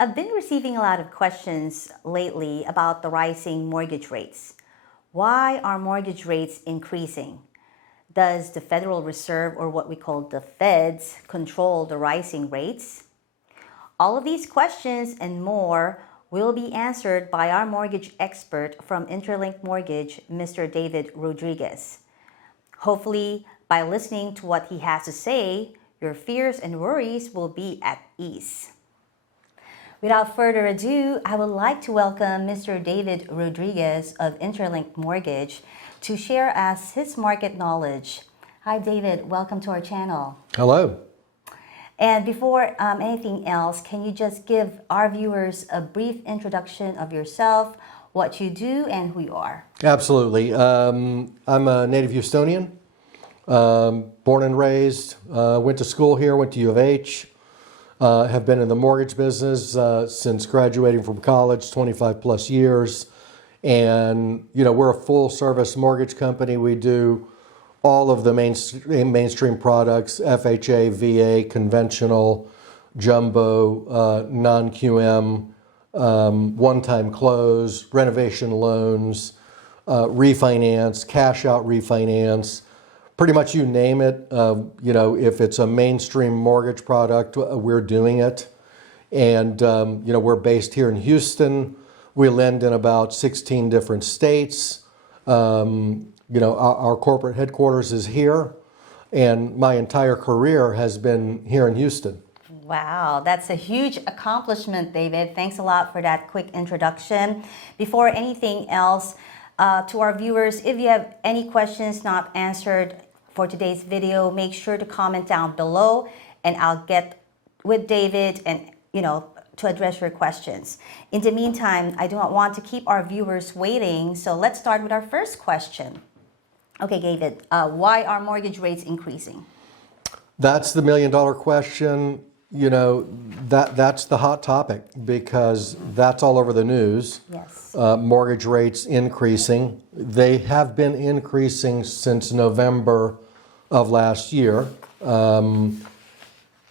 I've been receiving a lot of questions lately about the rising mortgage rates. Why are mortgage rates increasing? Does the Federal Reserve, or what we call the Feds, control the rising rates? All of these questions and more will be answered by our mortgage expert from Interlinc Mortgage, Mr. David Rodriguez. Hopefully, by listening to what he has to say, your fears and worries will be at ease. Without further ado, I would like to welcome Mr. David Rodriguez of Interlinc Mortgage to share us his market knowledge. Hi, David. Welcome to our channel. Hello. And before anything else, can you just give our viewers a brief introduction of yourself, what you do, and who you are? Absolutely. I'm a native Houstonian, born and raised, went to school here, went to U of H, have been in the mortgage business since graduating from college, 25 plus years. And, you know, we're a full service mortgage company. We do all of the mainstream products, FHA, VA, conventional, jumbo, non-QM, one-time close, renovation loans, refinance, cash out refinance, pretty much you name it. You know, if it's a mainstream mortgage product, we're doing it. And, you know, we're based here in Houston. We lend in about 16 different states. You know, our corporate headquarters is here, and my entire career has been here in Houston. Wow, that's a huge accomplishment, David. Thanks a lot for that quick introduction. Before anything else, to our viewers, if you have any questions not answered for today's video, make sure to comment down below, and I'll get with David and, you know, to address your questions. In the meantime, I do not want to keep our viewers waiting, so let's start with our first question. Okay, David, why are mortgage rates increasing? That's the million-dollar question. You know, that's the hot topic because that's all over the news. Yes. Mortgage rates increasing. They have been increasing since November of last year.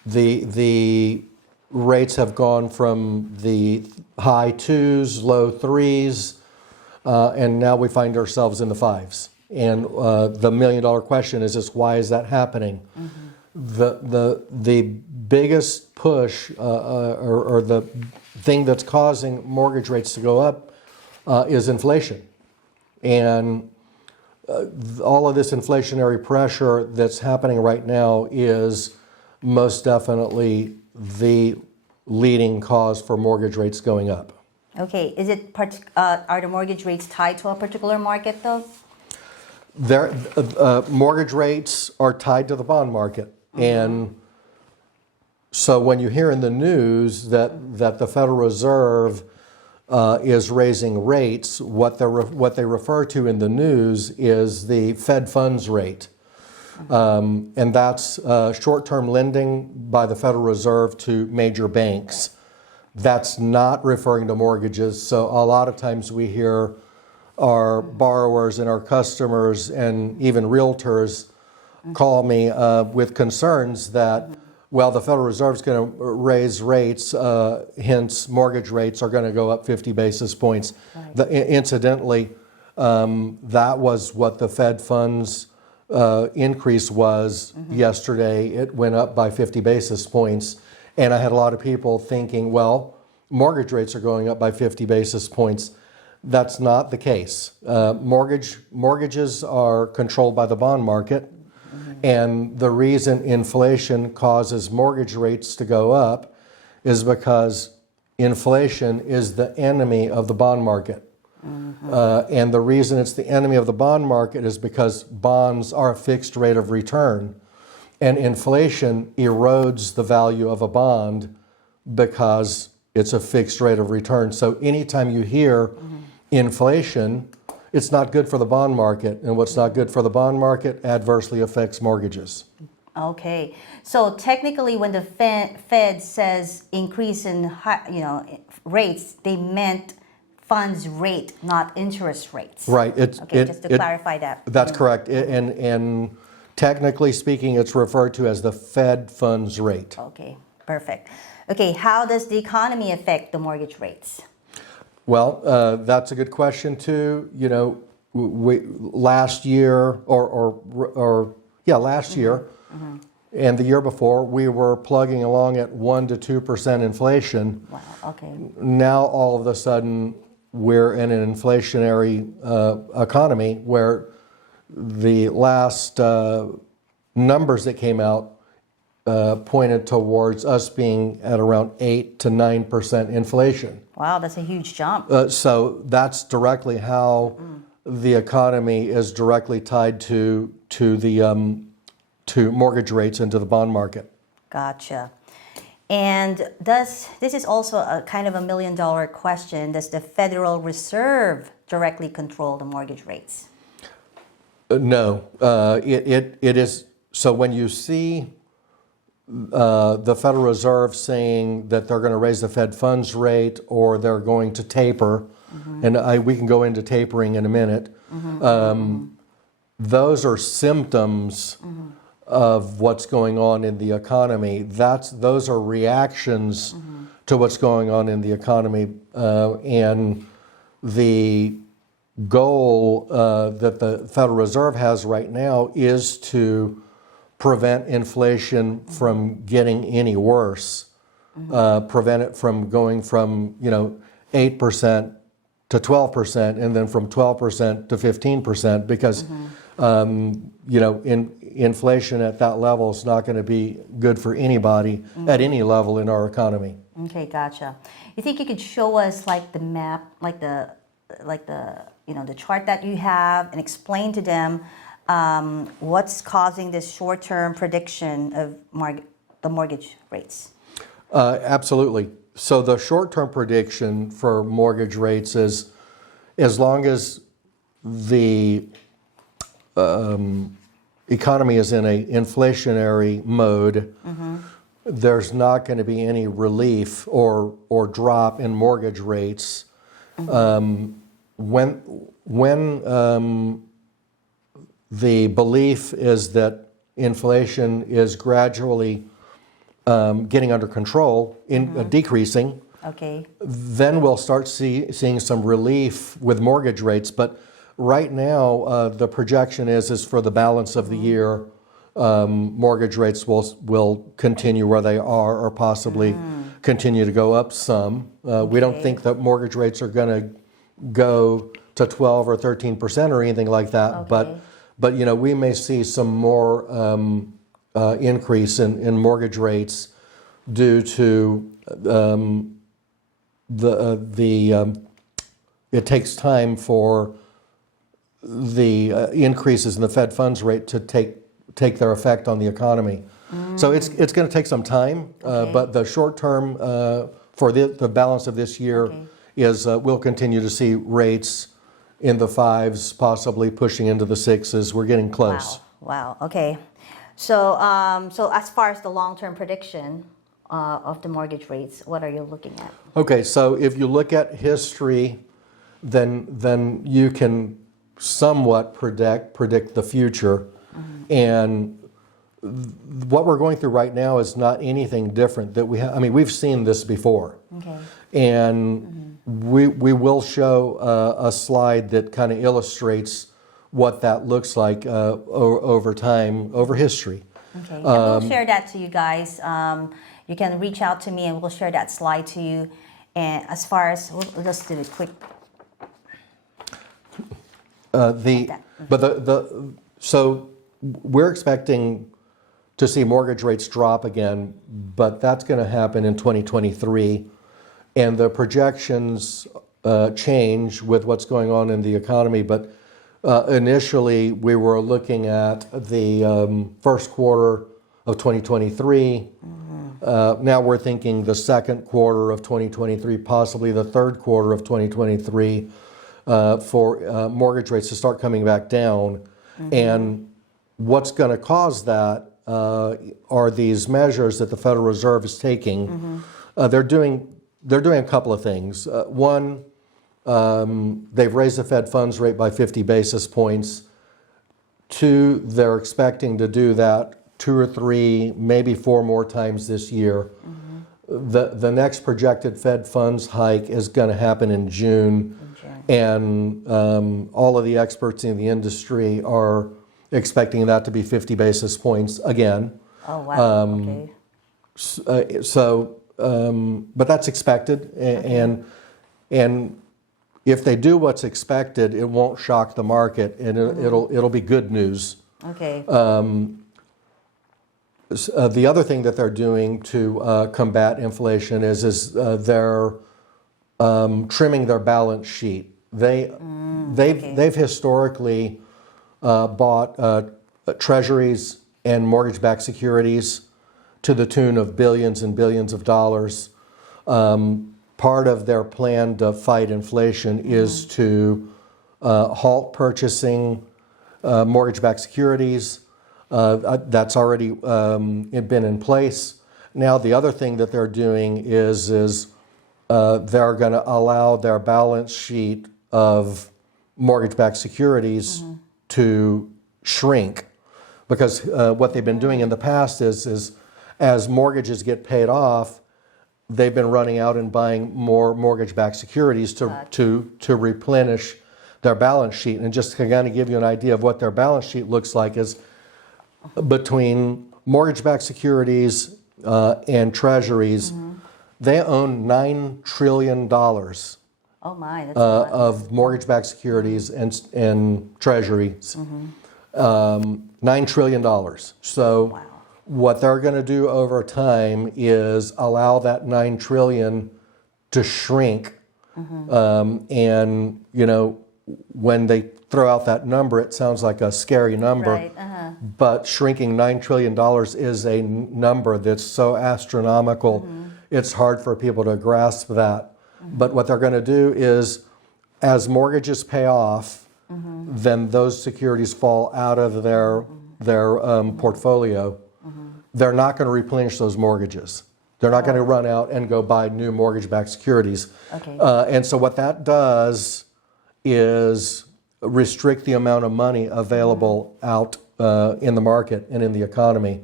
The rates have gone from the high twos, low threes, and now we find ourselves in the fives. And the million-dollar question is just why is that happening? Mm-hmm. The biggest push or the thing that's causing mortgage rates to go up is inflation. And all of this inflationary pressure that's happening right now is most definitely the leading cause for mortgage rates going up. Okay, is it are the mortgage rates tied to a particular market though? Mortgage rates are tied to the bond market. Mm-hmm. And so when you hear in the news that the Federal Reserve is raising rates, what they refer to in the news is the Fed funds rate. And that's short-term lending by the Federal Reserve to major banks. That's not referring to mortgages. So a lot of times we hear our borrowers and our customers and even realtors call me with concerns that, well, the Federal Reserve is going to raise rates, hence mortgage rates are going to go up 50 basis points. Right. Incidentally, that was what the Fed funds increase was yesterday. It went up by 50 basis points. And I had a lot of people thinking, well, mortgage rates are going up by 50 basis points. That's not the case. Mortgages are controlled by the bond market. And the reason inflation causes mortgage rates to go up is because inflation is the enemy of the bond market. And the reason it's the enemy of the bond market is because bonds are a fixed rate of return. And inflation erodes the value of a bond because it's a fixed rate of return. So anytime you hear inflation, it's not good for the bond market. And what's not good for the bond market adversely affects mortgages. Okay. So technically when the Fed says increase in rates, they meant funds rate, not interest rates. Right. Just to clarify that. That's correct. And technically speaking, it's referred to as the Fed funds rate. Okay, perfect. Okay, how does the economy affect the mortgage rates? Well, that's a good question too. You know, last year last year and the year before, we were plugging along at 1 to 2% inflation. Wow, okay. Now all of a sudden, we're in an inflationary economy where the last numbers that came out pointed towards us being at around 8 to 9% inflation. Wow, that's a huge jump. So that's directly how the economy is directly tied to mortgage rates and to the bond market. Gotcha. And this is also a kind of a $1 million question. Does the Federal Reserve directly control the mortgage rates? No, it is. So when you see the Federal Reserve saying that they're going to raise the Fed funds rate or they're going to taper, and we can go into tapering in a minute, those are symptoms of what's going on in the economy. Those are reactions to what's going on in the economy, and the goal that the Federal Reserve has right now is to prevent inflation from getting any worse, prevent it from going from 8% to 12%, and then from 12% to 15%, because inflation at that level is not going to be good for anybody at any level in our economy. Okay, gotcha. You think you could show us like the map, like the the chart that you have, and explain to them what's causing this short-term prediction of the mortgage rates? Absolutely. So the short-term prediction for mortgage rates is, as long as the economy is in an inflationary mode, there's not going to be any relief or drop in mortgage rates. When the belief is that inflation is gradually getting under control, decreasing, Okay. then we'll start seeing some relief with mortgage rates. But right now, the projection is for the balance of the year, mortgage rates will continue where they are, or possibly continue to go up some. We don't think that mortgage rates are going to go to 12 or 13% or anything like that. Okay. But we may see some more increase in mortgage rates due to it takes time for the increases in the Fed funds rate to take their effect on the economy. So it's going to take some time, but the short term for the balance of this year is we'll continue to see rates in the 5s, possibly pushing into the 6s. We're getting close. Wow. Okay. So so as far as the long-term prediction of the mortgage rates, what are you looking at? Okay, so if you look at history, then you can somewhat predict the future. And what we're going through right now is not anything different that we have. I mean, we've seen this before. Okay. And we will show a slide that kind of illustrates what that looks like over time, over history. Okay. And we'll share that to you guys. You can reach out to me and we'll share that slide to you. And as far as, we'll just do it quick. So we're expecting to see mortgage rates drop again, but that's going to happen in 2023. And the projections change with what's going on in the economy. But initially, we were looking at the first quarter of 2023. Now we're thinking the second quarter of 2023, possibly the third quarter of 2023, for mortgage rates to start coming back down. And what's going to cause that are these measures that the Federal Reserve is taking. They're doing a couple of things. One, they've raised the Fed funds rate by 50 basis points. Two, they're expecting to do that 2 or 3, maybe 4 more times this year. the next projected Fed funds hike is going to happen in June. And all of the experts in the industry are expecting that to be 50 basis points again. Oh, wow. Okay. But that's expected, and if they do what's expected, it won't shock the market, and it'll be good news. Okay. The other thing that they're doing to combat inflation is they're trimming their balance sheet. They've historically bought treasuries and mortgage-backed securities to the tune of billions and billions of dollars. Part of their plan to fight inflation is to halt purchasing mortgage-backed securities. That's already been in place. Now the other thing that they're doing is they're going to allow their balance sheet of mortgage-backed securities to shrink, because what they've been doing in the past is as mortgages get paid off, they've been running out and buying more mortgage-backed securities to replenish their balance sheet. And just to kind of give you an idea of what their balance sheet looks like is between mortgage-backed securities and treasuries, they own $9 trillion Oh my, that's a lot. of mortgage-backed securities and treasuries. $9 trillion. So Wow. what they're going to do over time is allow that $9 trillion to shrink. And, you know, when they throw out that number, it sounds like a scary number. Right. But shrinking $9 trillion is a number that's so astronomical, it's hard for people to grasp that. But what they're going to do is, as mortgages pay off, then those securities fall out of their portfolio. They're not going to replenish those mortgages. They're not going to run out and go buy new mortgage-backed securities. Okay. And so what that does is restrict the amount of money available out in the market and in the economy.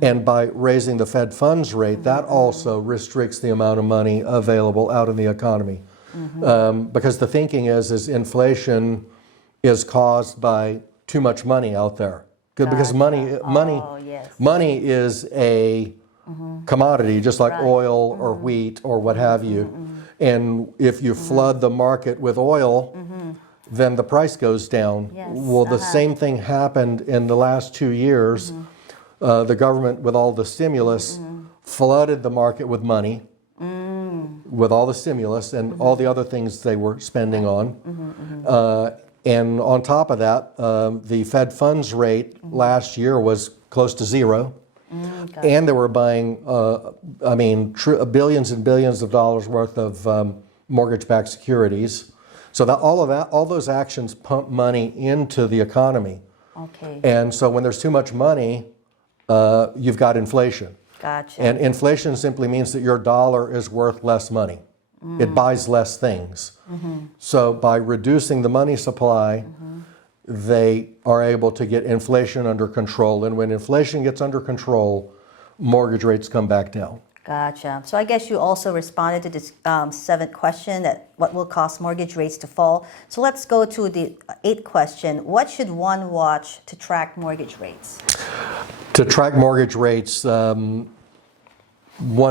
And by raising the Fed funds rate, that also restricts the amount of money available out in the economy. Because the thinking is inflation is caused by too much money out there. Because money is a commodity, just like oil or wheat or what have you. And if you flood the market with oil, then the price goes down. Yes. Well, the same thing happened in the last 2 years. The government, with all the stimulus, flooded the market with money, with all the stimulus and all the other things they were spending on. And on top of that, the Fed funds rate last year was close to zero. And they were buying, billions and billions of dollars worth of mortgage-backed securities. So that all those actions pump money into the economy. Okay. And so when there's too much money, you've got inflation. Gotcha. And inflation simply means that your dollar is worth less money. It buys less things. So by reducing the money supply, they are able to get inflation under control. And when inflation gets under control, mortgage rates come back down. Gotcha. So I guess you also responded to this seventh question, that what will cause mortgage rates to fall. So let's go to the eighth question. What should one watch to track mortgage rates? To track mortgage rates, one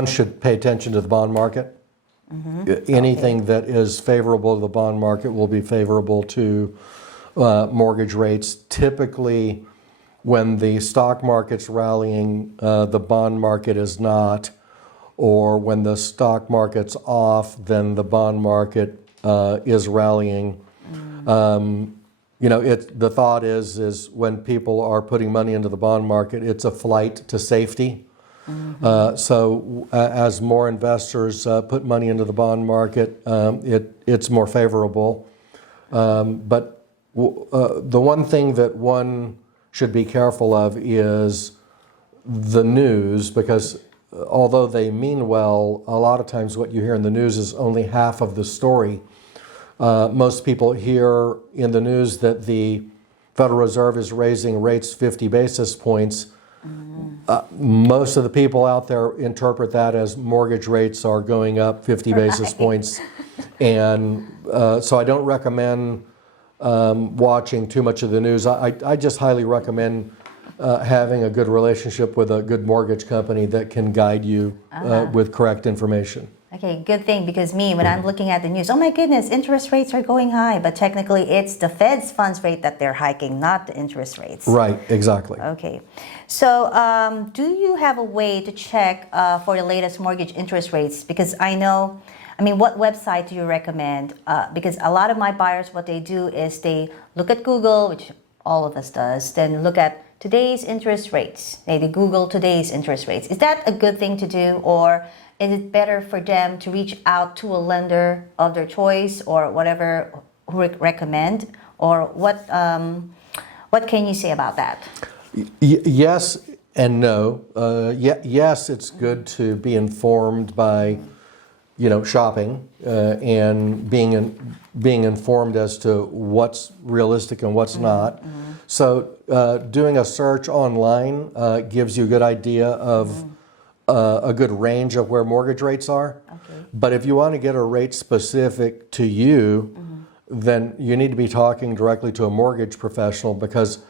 should pay attention to the bond market. Anything that is favorable to the bond market will be favorable to mortgage rates. Typically, when the stock market's rallying, the bond market is not. Or when the stock market's off, then the bond market is rallying. The thought is when people are putting money into the bond market, it's a flight to safety. So as more investors put money into the bond market, it's more favorable. But the one thing that one should be careful of is the news, because although they mean well, a lot of times what you hear in the news is only half of the story. Most people hear in the news that the Federal Reserve is raising rates 50 basis points. Most of the people out there interpret that as mortgage rates are going up 50 basis points. And so I don't recommend watching too much of the news. I just highly recommend having a good relationship with a good mortgage company that can guide you with correct information. Okay, good thing, because when I'm looking at the news, oh my goodness, interest rates are going high, but technically it's the Fed's funds rate that they're hiking, not the interest rates. Right, exactly. Okay, so do you have a way to check for the latest mortgage interest rates? Because what website do you recommend? Because a lot of my buyers, what they do is they look at Google, which all of us does, then look at today's interest rates. They Google today's interest rates. Is that a good thing to do, or is it better for them to reach out to a lender of their choice or whatever recommend? Or what can you say about that? Yes and no. Yes, it's good to be informed by, shopping and being informed as to what's realistic and what's not. So doing a search online gives you a good idea of a good range of where mortgage rates are. Okay. But if you want to get a rate specific to you, then you need to be talking directly to a mortgage professional, because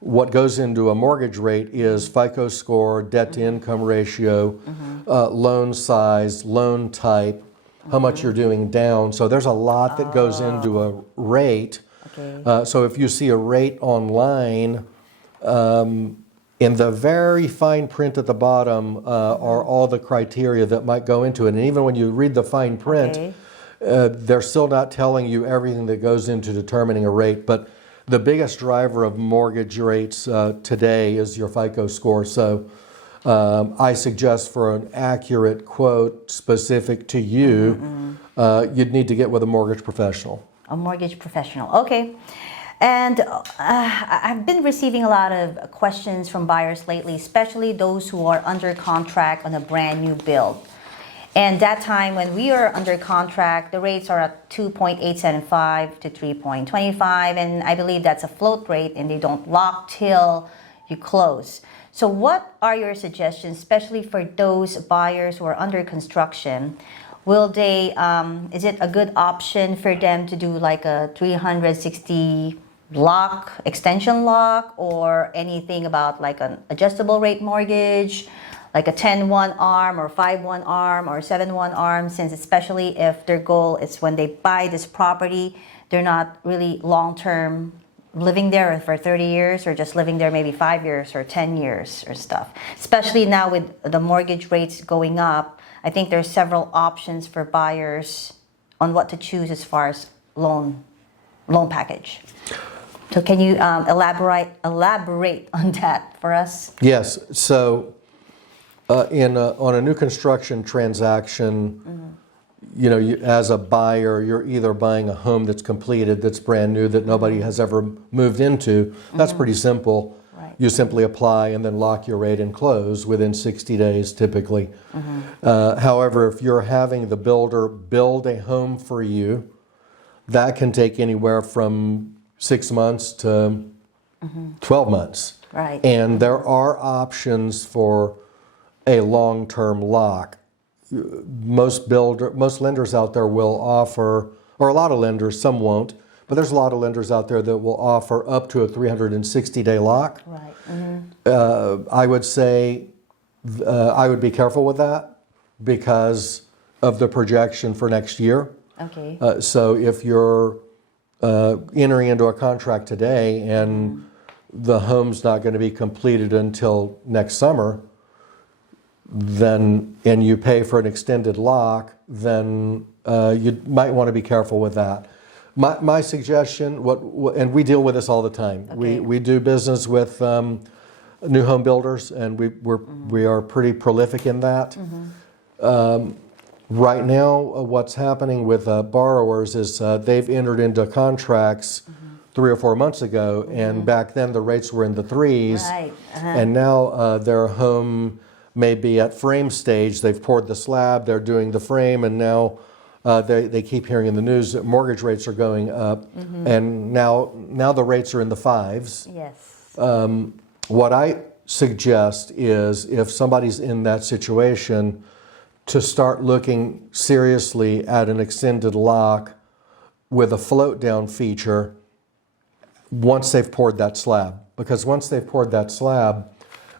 what goes into a mortgage rate is FICO score, debt to income ratio, loan size, loan type, how much you're doing down. So there's a lot that goes into a rate. Okay. So if you see a rate online, in the very fine print at the bottom are all the criteria that might go into it. And even when you read the fine print, they're still not telling you everything that goes into determining a rate. But the biggest driver of mortgage rates today is your FICO score. So I suggest for an accurate quote specific to you, you'd need to get with a mortgage professional. A mortgage professional, okay. And I've been receiving a lot of questions from buyers lately, especially those who are under contract on a brand new build. And that time when we are under contract, the rates are at 2.875 to 3.25, and I believe that's a float rate, and they don't lock till you close. So what are your suggestions, especially for those buyers who are under construction? Will they, is it a good option for them to do like a 360 lock, extension lock, or anything about like an adjustable rate mortgage, like a 10-1 ARM or 5-1 ARM or 7-1 ARM, since especially if their goal is when they buy this property, they're not really long-term living there for 30 years or just living there maybe 5 years or 10 years or stuff. Especially now with the mortgage rates going up, I think there's several options for buyers on what to choose as far as loan package. So can you elaborate on that for us? Yes. So on a new construction transaction, as a buyer, you're either buying a home that's completed, that's brand new, that nobody has ever moved into. That's pretty simple. Right. You simply apply and then lock your rate and close within 60 days typically. However, if you're having the builder build a home for you, that can take anywhere from 6 months to 12 months. Right. And there are options for a long-term lock. Most lenders out there will offer, or a lot of lenders, some won't, but there's a lot of lenders out there that will offer up to a 360-day lock. Right. I would say I would be careful with that because of the projection for next year. Okay. So if you're entering into a contract today and the home's not going to be completed until next summer, then and you pay for an extended lock, then you might want to be careful with that. My suggestion, and we deal with this all the time. Okay. We do business with new home builders, and we are pretty prolific in that. Right now, what's happening with borrowers is they've entered into contracts 3 or 4 months ago, and back then the rates were in the threes, right. And now their home may be at frame stage. They've poured the slab, they're doing the frame, and now they keep hearing in the news that mortgage rates are going up, and now the rates are in the fives. Yes. What I suggest is if somebody's in that situation, to start looking seriously at an extended lock with a float down feature once they've poured that slab. Because once they've poured that slab,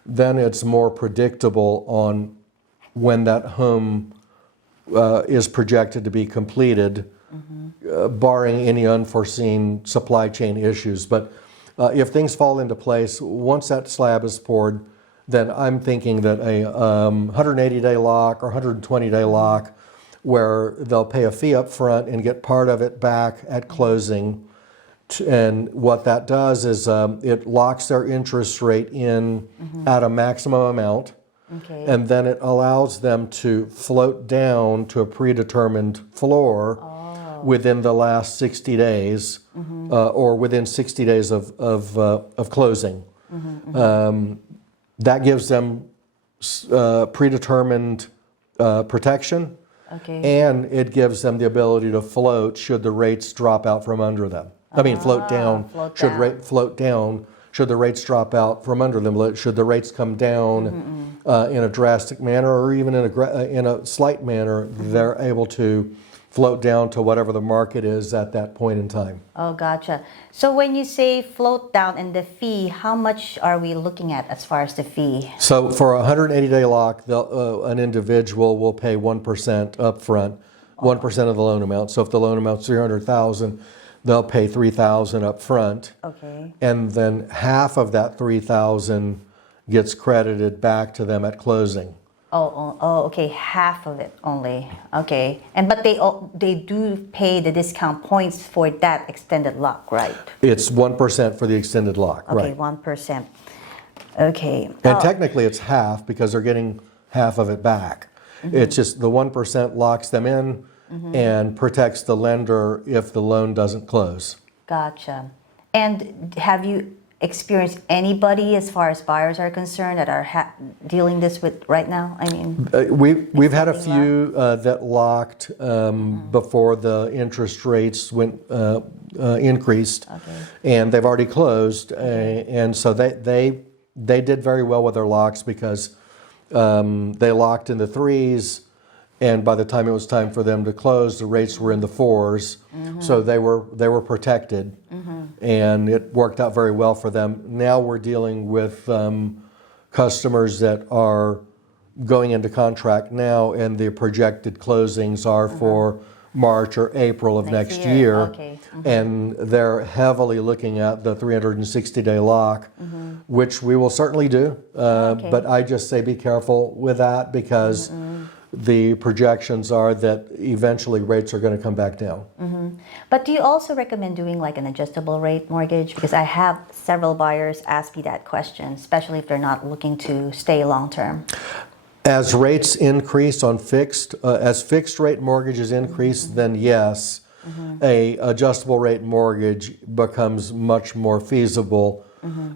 then it's more predictable on when that home is projected to be completed, barring any unforeseen supply chain issues. But if things fall into place, once that slab is poured, then I'm thinking that a 180-day lock or 120-day lock, where they'll pay a fee up front and get part of it back at closing. And what that does is it locks their interest rate in at a maximum amount. Okay. And then it allows them to float down to a predetermined floor within the last 60 days or within 60 days of closing. That gives them predetermined protection, and it gives them the ability to float should the rates drop out from under them. I mean, float down. Float down should the rates drop out from under them. Should the rates come down in a drastic manner or even in a slight manner, they're able to float down to whatever the market is at that point in time. Oh, gotcha. So when you say float down and the fee, how much are we looking at as far as the fee? So for a 180-day lock, an individual will pay 1% up front, 1% of the loan amount. So if the loan amount's $300,000, they'll pay $3,000 up front. Okay. And then half of that $3,000 gets credited back to them at closing. Oh, okay. Half of it only. Okay. But they do pay the discount points for that extended lock, right? It's 1% for the extended lock, Okay, right? 1%. Okay. And technically it's half because they're getting half of it back. It's just the 1% locks them in and protects the lender if the loan doesn't close. Gotcha. And have you experienced anybody, as far as buyers are concerned, that are dealing this with right now? I mean, we've had a few that locked before the interest rates went increased, and they've already closed, and so they did very well with their locks because they locked in the threes. And by the time it was time for them to close, the rates were in the fours, so they were protected, and it worked out very well for them. Now we're dealing with customers that are going into contract now, and the projected closings are for March or April of next year. Okay. And they're heavily looking at the 360-day lock, which we will certainly do. But I just say be careful with that because the projections are that eventually rates are going to come back down. But do you also recommend doing like an adjustable rate mortgage? Because I have several buyers ask me that question, especially if they're not looking to stay long term. As rates increase on as fixed rate mortgages increase, then yes, a adjustable rate mortgage becomes much more feasible.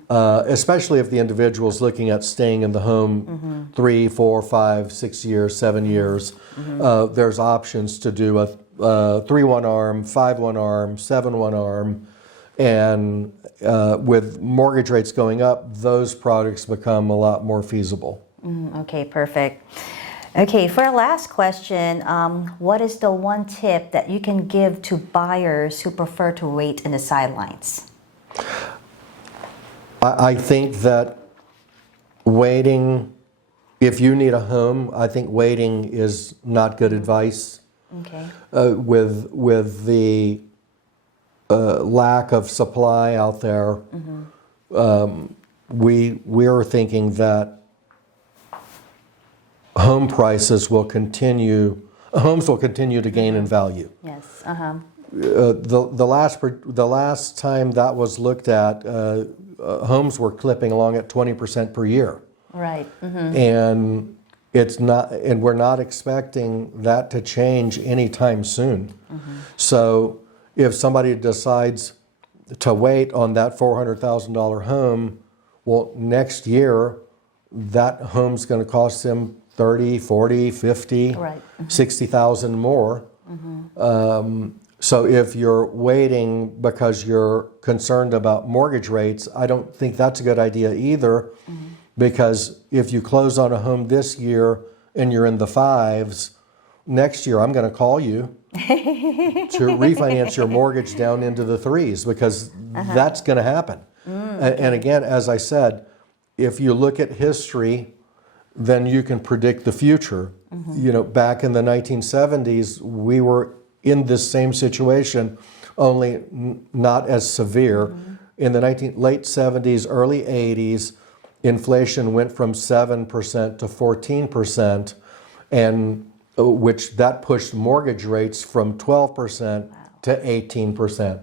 Especially if the individual is looking at staying in the home 3, 4, 5, 6 years, 7 years. There's options to do a 3-1 ARM, 5-1 ARM, 7-1 ARM, and with mortgage rates going up, those products become a lot more feasible. Okay, perfect. Okay, for our last question, what is the one tip that you can give to buyers who prefer to wait in the sidelines? I think that waiting, if you need a home, I think waiting is not good advice. Okay. With the lack of supply out there, we're thinking that homes will continue to gain in value. Yes. The last time that was looked at, homes were clipping along at 20% per year. Right. And we're not expecting that to change anytime soon. So if somebody decides to wait on that $400,000 home, well, next year that home's going to cost them 30, 40, 50, Right. 60,000 more. So if you're waiting because you're concerned about mortgage rates, I don't think that's a good idea either, because if you close on a home this year and you're in the fives, next year I'm going to call you to refinance your mortgage down into the threes, because that's going to happen. And again, as I said, if you look at history, then you can predict the future. You know, back in the 1970s, we were in this same situation, only not as severe. In the late 70s, early 80s, inflation went from 7% to 14%, and which that pushed mortgage rates from 12% to 18%.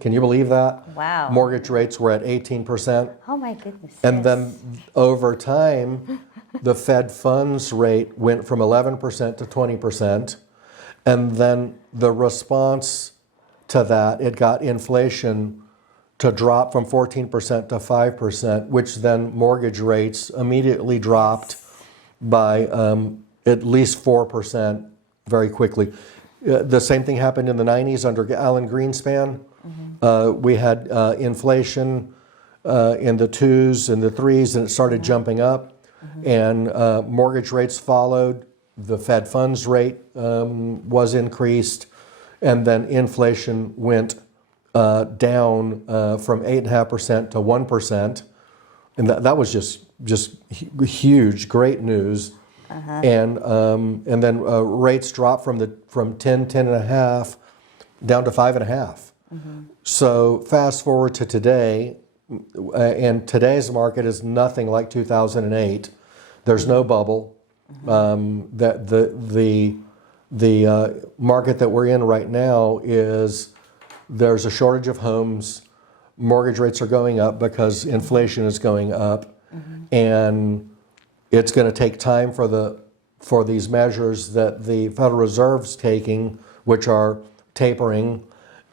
Can you believe that? Wow. Mortgage rates were at 18%. Oh my goodness. And then over time, the Fed funds rate went from 11% to 20%. And then the response to that, it got inflation to drop from 14% to 5%, which then mortgage rates immediately dropped by at least 4% very quickly. The same thing happened in the 90s under Alan Greenspan. We had inflation in the 2s and the 3s, and it started jumping up. And mortgage rates followed. The Fed funds rate was increased. And then inflation went down from 8.5% to 1%. And that was just huge, great news. And then rates dropped from 10.5 down to 5.5. So fast forward to today, and today's market is nothing like 2008. There's no bubble. The market that we're in right now there's a shortage of homes. Mortgage rates are going up because inflation is going up, and it's going to take time for these measures that the Federal Reserve's taking, which are tapering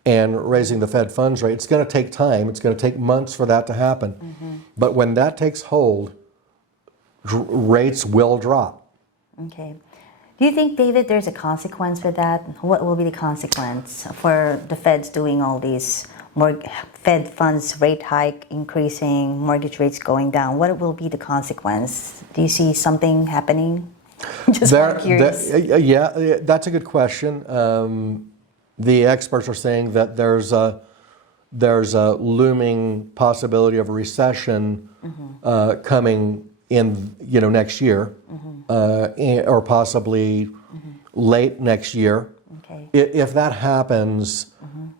and raising the Fed funds rate. It's going to take time. It's going to take months for that to happen. But when that takes hold, rates will drop. Okay. Do you think, David, there's a consequence for that? What will be the consequence for the Feds doing all these Fed funds rate hike increasing, mortgage rates going down? What will be the consequence? Do you see something happening? Just curious. Yeah, that's a good question. The experts are saying that there's a looming possibility of a recession coming in, next year, or possibly late next year. Okay. If that happens,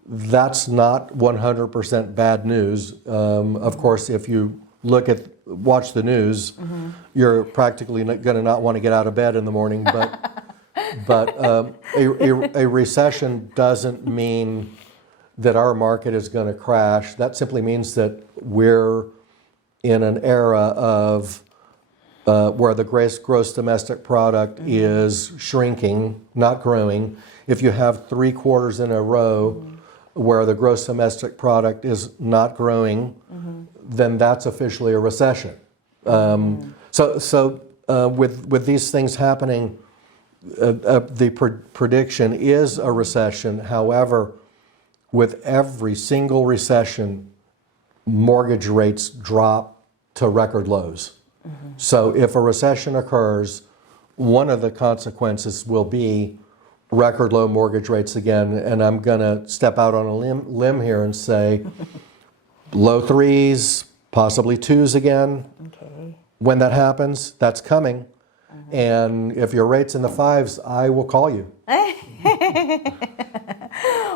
that's not 100% bad news. Of course, if you watch the news, you're practically going to not want to get out of bed in the morning. But a recession doesn't mean that our market is going to crash. That simply means that we're in an era of where the gross domestic product is shrinking, not growing. If you have 3 quarters in a row where the gross domestic product is not growing, then that's officially a recession. So with these things happening, the prediction is a recession. However, with every single recession, mortgage rates drop to record lows. So if a recession occurs, one of the consequences will be record low mortgage rates again. And I'm going to step out on a limb here and say low 3s, possibly 2s again. Okay. When that happens, that's coming. And if your rate's in the 5s, I will call you.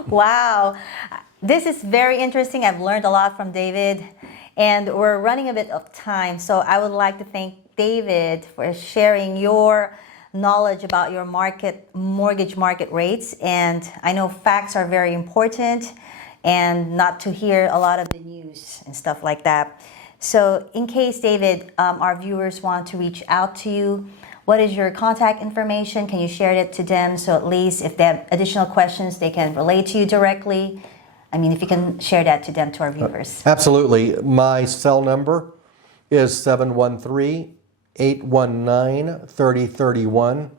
Wow. This is very interesting. I've learned a lot from David. And we're running a bit of time. So I would like to thank David for sharing your knowledge about your mortgage market rates. And I know facts are very important, and not to hear a lot of the news and stuff like that. So in case, David, our viewers want to reach out to you, what is your contact information? Can you share it to them, so at least if they have additional questions, they can relate to you directly? I mean, if you can share that to them, to our viewers. Absolutely. My cell number is 713-819-3031.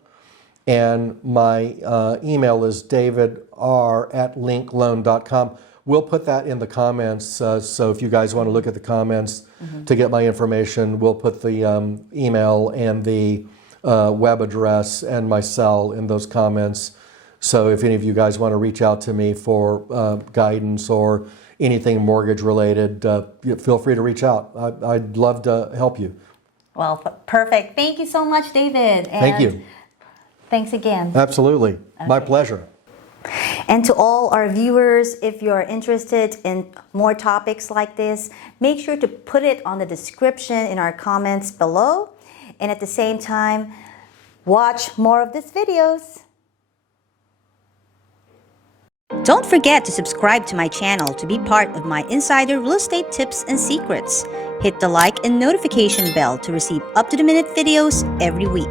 And my email is davidr@linkloan.com. we'll put that in the comments. So if you guys want to look at the comments to get my information, we'll put the email and the web address and my cell in those comments. So if any of you guys want to reach out to me for guidance or anything mortgage related, feel free to reach out. I'd love to help you. Well, perfect. Thank you so much, David. Thank you. Thanks again. Absolutely. My pleasure. And to all our viewers, if you're interested in more topics like this, make sure to put it on the description in our comments below. And at the same time, watch more of these videos. Don't forget to subscribe to my channel to be part of my insider real estate tips and secrets. Hit the like and notification bell to receive up-to-the-minute videos every week.